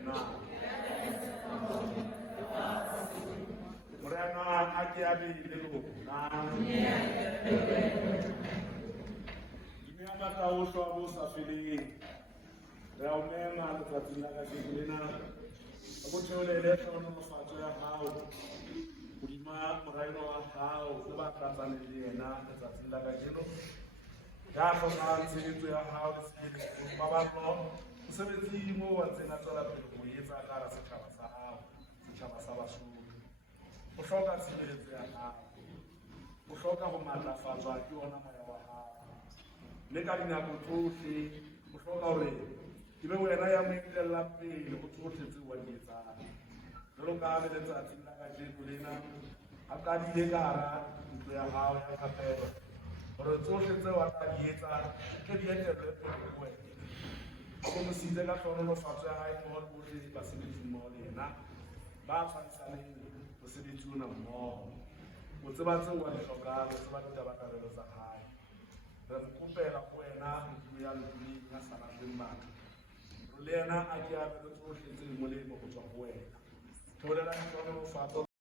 wena. Morena a ke a bele lona. Dumela matlaohlwa bo sa feleng. Re a o mema letsatsing la kajeno lena. Ho theolele hlohonolofatso ya hao hodima morero wa hao o ba tlatsaneng le yena letsatsing la kajeno. Ya hlokang tshebetso ya hao le tshebeletso mabapo mosebetsing moo wa ntseng a tswela pele ho etsa ka hara setjhaba sa hao, setjhaba sa Basotho. O hloka tshireletso ya hao, o hloka ho matlafatswa ke ona moya wa hao. Le ka dinako tsohle o hloka hore ke be wena ya mo etella pele ho tsohle tseo wa di etsang. Jwalo ka ha letsatsing la kajeno lena a qadile ka hara ntlo ya hao ya thapelo hore tsohle tseo a ka di etsang ke di etelle pele ho wena. O mositse ka hlohonolofatso ya hae mmoho le bohle basebetsi mmoho le yena ba tshwarisaneng mosebetsi ona mmoho. O tseba tseo wa di hlokang, o tseba ditabatabelo tsa hae. Re mo kopela ho wena modimo ya lokileng ya sa lahleng batho. Le yena a ke a be tsohle tse molemo ho tswa ho wena. Theolela dihlohonolofatso